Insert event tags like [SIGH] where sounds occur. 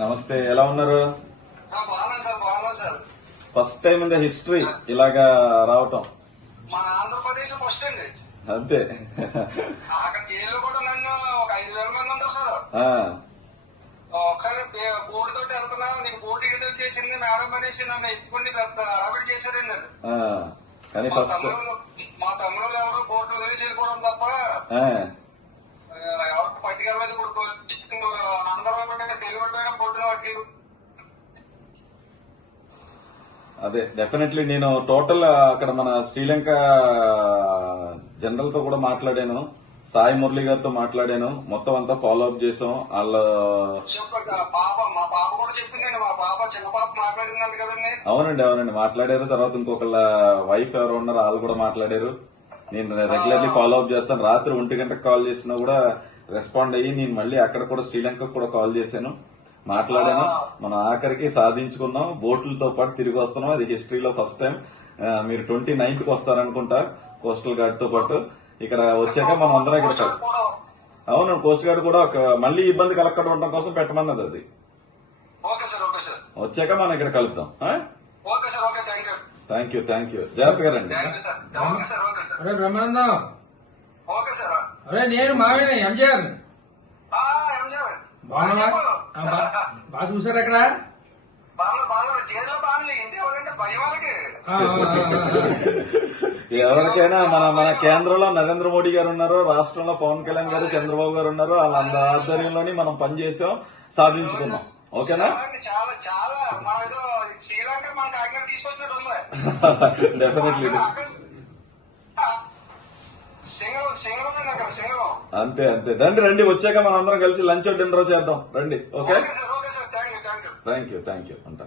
నమస్తే ఎలా ఉన్నారు? First time in the history ఇలాగా రావటం. మన ఆంధ్రప్రదేశ్ ఫస్ట్ అండి. అంతే. అక్కడ జైల్లో కూడా నన్ను ఒక ఐదు వేల మంది ఉంటారు సార్. ఆ, ఒకసారి బోర్డు తోటి వెళ్తున్నా నీకు బోర్డు గిడ్డలు చేసింది మేడం అనేసి నన్ను ఎత్తుకుని పెద్ద అరబడి చేశారండి మా ఫస్ట్ తమ్ముళ్ళు మా తమ్ముళ్ళు ఎవరు బోర్డు వదిలేసి వెళ్ళిపోవడం తప్ప అదే డెఫినెట్లీ నేను టోటల్ అక్కడ మన శ్రీలంక జనరల్తో కూడా మాట్లాడాను సాయి మురళి గారితో మాట్లాడాను మొత్తం అంతా ఫాలో అప్ చేసాం వాళ్ళ అవునండి అవునండి మాట్లాడారు తర్వాత ఇంకొకళ్ళ వైఫ్ ఎవరు ఉన్నారు వాళ్ళు కూడా మాట్లాడారు. నేను రెగ్యులర్లీ ఫాలో అప్ చేస్తాను. రాత్రి ఒంటి గంటకు కాల్ చేసినా కూడా రెస్పాండ్ అయ్యి నేను మళ్ళీ అక్కడ కూడా శ్రీలంకకు కూడా కాల్ చేశాను. మాట్లాడాను. మనం ఆఖరికి సాధించుకున్నాం. బోట్లతో పాటు తిరిగి వస్తున్నాం. అది హిస్టరీలో ఫస్ట్ టైం మీరు ట్వంటీ నైన్త్కి వస్తారనుకుంటా కోస్టల్ గార్డ్తో పాటు. ఇక్కడ వచ్చాక మనం అందరం ఇక్కడ అవును కోస్ట్ గార్డ్ కూడా ఒక మళ్ళీ ఇబ్బంది కలగకుండా ఉండడం కోసం పెట్టమన్నది అది. Okay sir okay sir. వచ్చాక మనం ఇక్కడ కలుద్దాం. Okay sir okay thank you thank you జాగ్రత్తగా రండి. సార్. ఓకే సార్ అరే నేను మావేనే ఎంజీఆర్? బాగున్నా బాగా చూసారు అక్కడ. ఎవరికైనా మన మన కేంద్రంలో నరేంద్ర మోడీ గారు ఉన్నారు రాష్ట్రంలో పవన్ కళ్యాణ్ గారు చంద్రబాబు గారు ఉన్నారు వాళ్ళ ఆధ్వర్యంలోని మనం పనిచేసాం సాధించుకున్నాం. ఓకేనా? చాలా అండి, చాలా చాలా. మన ఏదో శ్రీలంక మన కాకినాడ తీసుకొచ్చినట్టు ఉంది. [LAUGHS] డెఫినెట్లీ అక్కడ- ఆ, సింగం సింగం అండి అక్కడ సింగం అంతే అంతే. రండి రండి. వచ్చాక మనం అందరం కలిసి లంచ్ డిన్నర్ చేద్దాం. రండి. Okay? Thank you thank you ఉంటా.